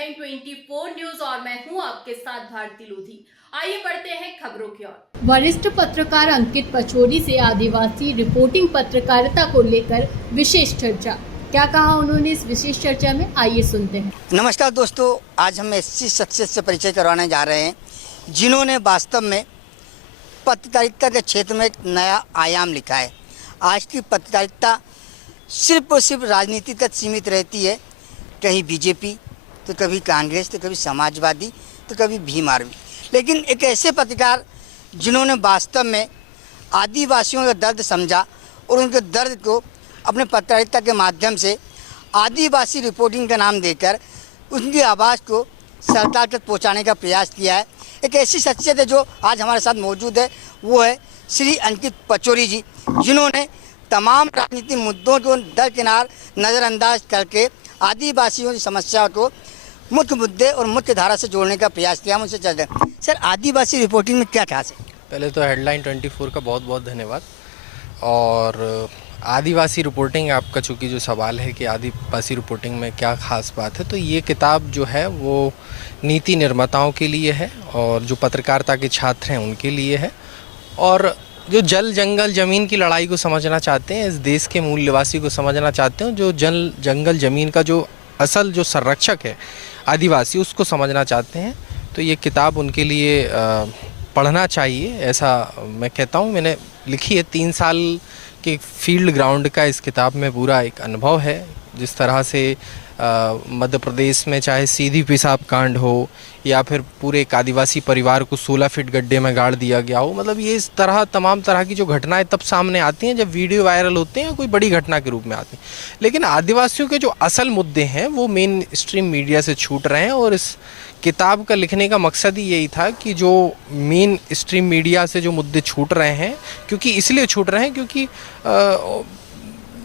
Headline 24 news और मैं हूं आपके साथ भारती लोधी। आइए बढ़ते हैं खबरों की ओर। वरिष्ठ पत्रकार अंकित पचौरी से आदिवासी रिपोर्टिंग पत्रकारिता को लेकर विशेष चर्चा। क्या कहा उन्होंने इस विशेष चर्चा में, आइए सुनते हैं। नमस्कार दोस्तों, आज हम ऐसी शख्सियत से परिचय करवाने जा रहे हैं जिन्होंने वास्तव में पत्रकारिता के क्षेत्र में एक नया आयाम लिखा है। आज की पत्रकारिता सिर्फ और सिर्फ राजनीति तक सीमित रहती है, कहीं बीजेपी तो कभी कांग्रेस तो कभी समाजवादी तो कभी भीम आर्मी। लेकिन एक ऐसे पत्रकार जिन्होंने वास्तव में आदिवासियों का दर्द समझा और उनके दर्द को अपने पत्रकारिता के माध्यम से आदिवासी रिपोर्टिंग का नाम देकर उनकी आवाज़ को सरकार तक पहुंचाने का प्रयास किया है। एक ऐसी शख्सियत है जो आज हमारे साथ मौजूद है, वो है श्री अंकित पचौरी जी, जिन्होंने तमाम राजनीतिक मुद्दों को दरकिनार नज़रअंदाज करके आदिवासियों की समस्या को मुख्य मुद्दे और मुख्य धारा से जोड़ने का प्रयास किया। हम उनसे चलते हैं। सर, आदिवासी रिपोर्टिंग में क्या खास है? पहले तो हेडलाइन 24 का बहुत बहुत धन्यवाद। और आदिवासी रिपोर्टिंग, आपका चूँकि जो सवाल है कि आदिवासी रिपोर्टिंग में क्या ख़ास बात है, तो ये किताब जो है वो नीति निर्माताओं के लिए है और जो पत्रकारिता के छात्र हैं उनके लिए है, और जो जल जंगल ज़मीन की लड़ाई को समझना चाहते हैं, इस देश के मूल निवासी को समझना चाहते हैं, जो जल जंगल ज़मीन का जो असल जो संरक्षक है आदिवासी, उसको समझना चाहते हैं, तो ये किताब उनके लिए पढ़ना चाहिए, ऐसा मैं कहता हूँ। मैंने लिखी है 3 साल के फील्ड ग्राउंड का इस किताब में पूरा एक अनुभव है। जिस तरह से मध्य प्रदेश में चाहे सीधी पेशाब कांड हो या फिर पूरे एक आदिवासी परिवार को 16 फीट गड्ढे में गाड़ दिया गया हो, मतलब ये इस तरह तमाम तरह की जो घटनाएं तब सामने आती हैं जब वीडियो वायरल होते हैं या कोई बड़ी घटना के रूप में आती हैं। लेकिन आदिवासियों के जो असल मुद्दे हैं वो मेन स्ट्रीम मीडिया से छूट रहे हैं, और इस किताब का लिखने का मकसद ही यही था कि जो मेन स्ट्रीम मीडिया से जो मुद्दे छूट रहे हैं, क्योंकि इसलिए छूट रहे हैं क्योंकि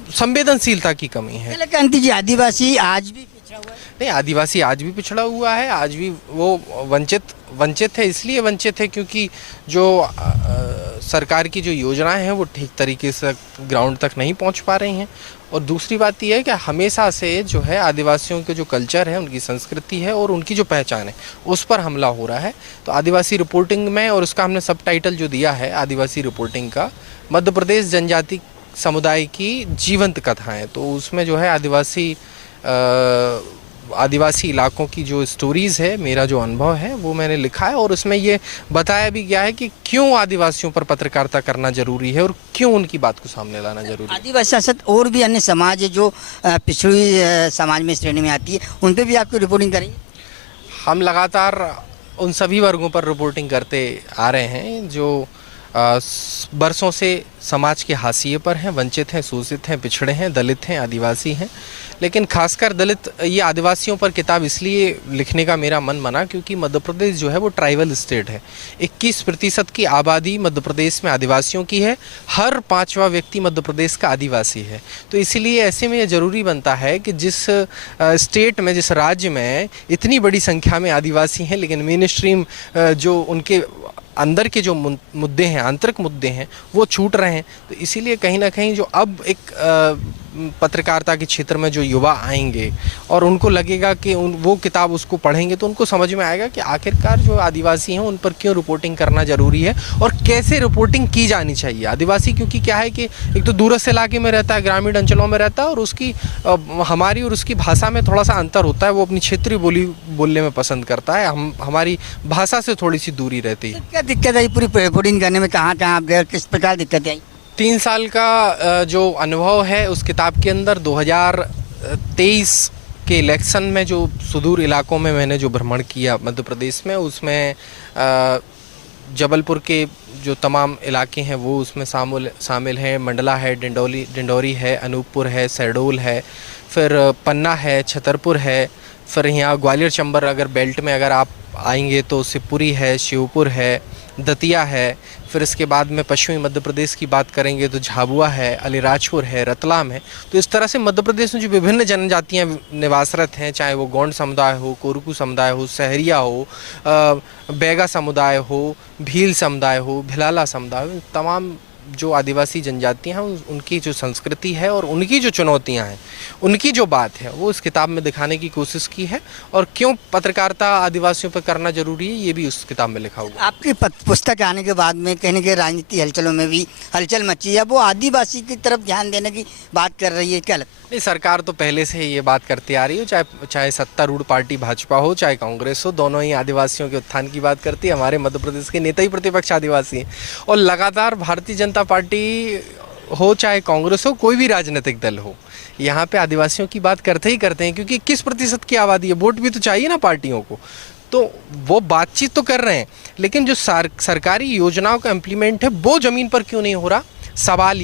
संवेदनशीलता की कमी है। अंकित जी, आदिवासी आज भी पिछड़ा हुआ है? नहीं, आदिवासी आज भी पिछड़ा हुआ है, आज भी वो वंचित है। इसलिए वंचित है क्योंकि जो सरकार की जो योजनाएं हैं वो ठीक तरीके से ग्राउंड तक नहीं पहुंच पा रही हैं। और दूसरी बात यह है कि हमेशा से जो है आदिवासियों के जो कल्चर है, उनकी संस्कृति है और उनकी जो पहचान है, उस पर हमला हो रहा है। तो आदिवासी रिपोर्टिंग में, और उसका हमने सब टाइटल जो दिया है आदिवासी रिपोर्टिंग का, मध्य प्रदेश जनजाति समुदाय की जीवंत कथाएं, तो उसमें जो है आदिवासी इलाकों की जो स्टोरीज़ है, मेरा जो अनुभव है वो मैंने लिखा है, और उसमें ये बताया भी गया है कि क्यों आदिवासियों पर पत्रकारिता करना ज़रूरी है और क्यों उनकी बात को सामने लाना ज़रूरी है। आदिवासी साथ और भी अन्य समाज है जो पिछड़ी समाज में श्रेणी में आती है, उन पर भी आपको रिपोर्टिंग करेंगे? हम लगातार उन सभी वर्गों पर रिपोर्टिंग करते आ रहे हैं जो बरसों से समाज के हाशिए पर हैं, वंचित हैं, शोषित हैं, पिछड़े हैं, दलित हैं, आदिवासी हैं। लेकिन खासकर दलित, ये आदिवासियों पर किताब इसलिए लिखने का मेरा मन बना क्योंकि मध्य प्रदेश जो है वो ट्राइबल स्टेट है। 21% की आबादी मध्य प्रदेश में आदिवासियों की है, हर 5वां व्यक्ति मध्य प्रदेश का आदिवासी है। तो इसीलिए ऐसे में ये ज़रूरी बनता है कि जिस स्टेट में, जिस राज्य में इतनी बड़ी संख्या में आदिवासी हैं, लेकिन मेन स्ट्रीम जो उनके अंदर के जो मुद्दे हैं, आंतरिक मुद्दे हैं, वो छूट रहे हैं। तो इसीलिए कहीं ना कहीं जो अब एक पत्रकारिता के क्षेत्र में जो युवा आएंगे और उनको लगेगा कि वो किताब उसको पढ़ेंगे तो उनको समझ में आएगा कि आखिरकार जो आदिवासी हैं उन पर क्यों रिपोर्टिंग करना ज़रूरी है और कैसे रिपोर्टिंग की जानी चाहिए। आदिवासी क्योंकि क्या है कि एक तो दूरस्थ इलाके में रहता है, ग्रामीण अंचलों में रहता है, और उसकी हमारी और उसकी भाषा में थोड़ा सा अंतर होता है। वो अपनी क्षेत्रीय बोली बोलने में पसंद करता है, हमारी भाषा से थोड़ी सी दूरी रहती है। क्या दिक्कत आई पूरी रिपोर्टिंग करने में? कहाँ आप गए, किस प्रकार दिक्कत आई? 3 साल का जो अनुभव है उस किताब के अंदर 2023 के इलेक्शन में जो सुदूर इलाकों में मैंने जो भ्रमण किया मध्य प्रदेश में, उसमें जबलपुर के जो तमाम इलाके हैं वो उसमें शामिल हैं। मंडला है, डिंडौरी है, अनूपपुर है, शहडोल है, फिर पन्ना है, छतरपुर है, फिर यहाँ ग्वालियर चंबल अगर बेल्ट में अगर आप आएंगे तो शिवपुरी है, शिवपुर है, दतिया है। फिर इसके बाद में पश्चिमी मध्य प्रदेश की बात करेंगे तो झाबुआ है, अलीराजपुर है, रतलाम है। तो इस तरह से मध्य प्रदेश में जो विभिन्न जनजातियां निवासरत हैं, चाहे वो गोंड समुदाय हो, कोरकू समुदाय हो, सहरिया हो, बैगा समुदाय हो, भील समुदाय हो, भिलाला समुदाय हो, तमाम जो आदिवासी जनजातियां हैं उनकी जो संस्कृति है और उनकी जो चुनौतियां हैं, उनकी जो बात है वो इस किताब में दिखाने की कोशिश की है। और क्यों पत्रकारिता आदिवासियों पर करना जरूरी है ये भी उस किताब में लिखा हुआ है। आपकी पुस्तक आने के बाद में कहीं न कहीं राजनीति हलचलों में भी हलचल मची है, वो आदिवासी की तरफ ध्यान देने की बात कर रही है, क्या लगता है? नहीं, सरकार तो पहले से ही ये बात करती आ रही है, चाहे सत्तारूढ़ पार्टी भाजपा हो चाहे कांग्रेस हो, दोनों ही आदिवासियों के उत्थान की बात करती है। हमारे मध्य प्रदेश के नेता ही प्रतिपक्ष आदिवासी हैं और लगातार भारतीय जनता पार्टी हो चाहे कांग्रेस हो, कोई भी राजनीतिक दल हो, यहाँ पे आदिवासियों की बात करते ही करते हैं, क्योंकि 21% की आबादी है, वोट भी तो चाहिए ना पार्टियों को। तो वो बातचीत तो कर रहे हैं, लेकिन जो सरकारी योजनाओं का इम्प्लीमेंट है वो ज़मीन पर क्यों नहीं हो रहा? सवाल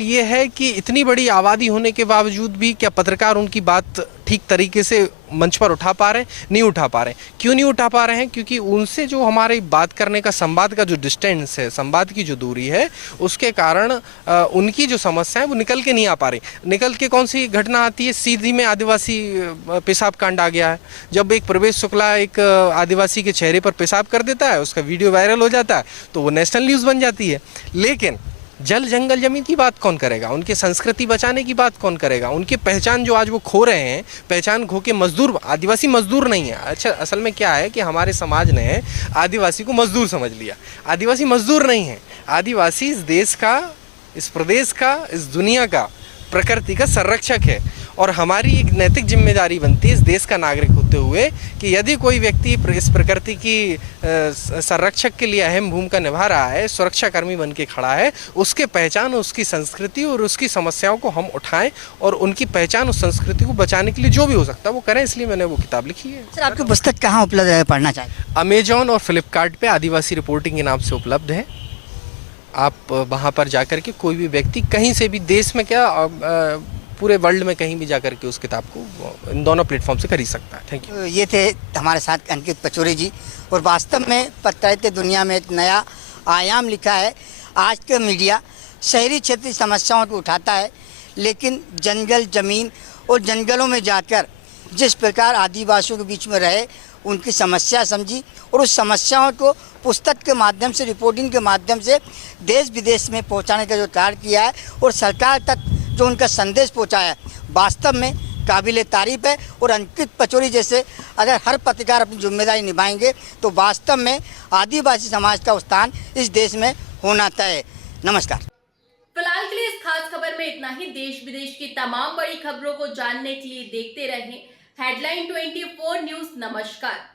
ये है कि इतनी बड़ी आबादी होने के बावजूद भी क्या पत्रकार उनकी बात ठीक तरीके से मंच पर उठा पा रहे हैं? नहीं उठा पा रहे हैं। क्यों नहीं उठा पा रहे हैं? क्योंकि उनसे जो हमारी बात करने का, संवाद का जो डिस्टेंस है, संवाद की जो दूरी है, उसके कारण उनकी जो समस्या है वो निकल के नहीं आ पा रही। निकल के कौन सी घटना आती है? सीधी में आदिवासी पेशाब कांड आ गया है। जब एक प्रवेश शुक्ला एक आदिवासी के चेहरे पर पेशाब कर देता है, उसका वीडियो वायरल हो जाता है, तो वो नेशनल न्यूज़ बन जाती है। लेकिन जल जंगल जमीन की बात कौन करेगा? उनकी संस्कृति बचाने की बात कौन करेगा? उनकी पहचान जो आज वो खो रहे हैं, पहचान खो के मजदूर, आदिवासी मजदूर नहीं है। अच्छा, असल में क्या है कि हमारे समाज ने आदिवासी को मजदूर समझ लिया। आदिवासी मजदूर नहीं है। आदिवासी इस देश का, इस प्रदेश का, इस दुनिया का, प्रकृति का संरक्षक है। और हमारी एक नैतिक जिम्मेदारी बनती है इस देश का नागरिक होते हुए कि यदि कोई व्यक्ति इस प्रकृति की संरक्षक के लिए अहम भूमिका निभा रहा है, सुरक्षाकर्मी बन के खड़ा है, उसके पहचान, उसकी संस्कृति और उसकी समस्याओं को हम उठाएं और उनकी पहचान, उस संस्कृति को बचाने के लिए जो भी हो सकता है वो करें। इसलिए मैंने वो किताब लिखी है। सर, आपकी पुस्तक कहाँ उपलब्ध है, पढ़ना चाहिए? अमेजॉन और फ्लिपकार्ट पे आदिवासी रिपोर्टिंग के नाम से उपलब्ध है। आप वहाँ पर जाकर के कोई भी व्यक्ति कहीं से भी, देश में क्या पूरे वर्ल्ड में कहीं भी जाकर के उस किताब को इन दोनों प्लेटफॉर्म से खरीद सकता है। Thank you. ये थे हमारे साथ अंकित पचौरी जी। और वास्तव में पत्रकारिता दुनिया में एक नया आयाम लिखा है। आज का मीडिया शहरी क्षेत्र की समस्याओं को उठाता है, लेकिन जंगल, ज़मीन और जंगलों में जाकर जिस प्रकार आदिवासियों के बीच में रहे, उनकी समस्या समझी और उस समस्याओं को पुस्तक के माध्यम से, रिपोर्टिंग के माध्यम से देश विदेश में पहुंचाने का जो कार्य किया है और सरकार तक जो उनका संदेश पहुंचाया है, वास्तव में काबिल तारीफ है। और अंकित पचौरी जैसे अगर हर पत्रकार अपनी जिम्मेदारी निभाएंगे तो वास्तव में आदिवासी समाज का उत्थान इस देश में होना तय है। नमस्कार। फिलहाल के लिए इस खास खबर में इतना ही। देश विदेश की तमाम बड़ी खबरों को जानने के लिए देखते रहें हेडलाइन 24 न्यूज। नमस्कार।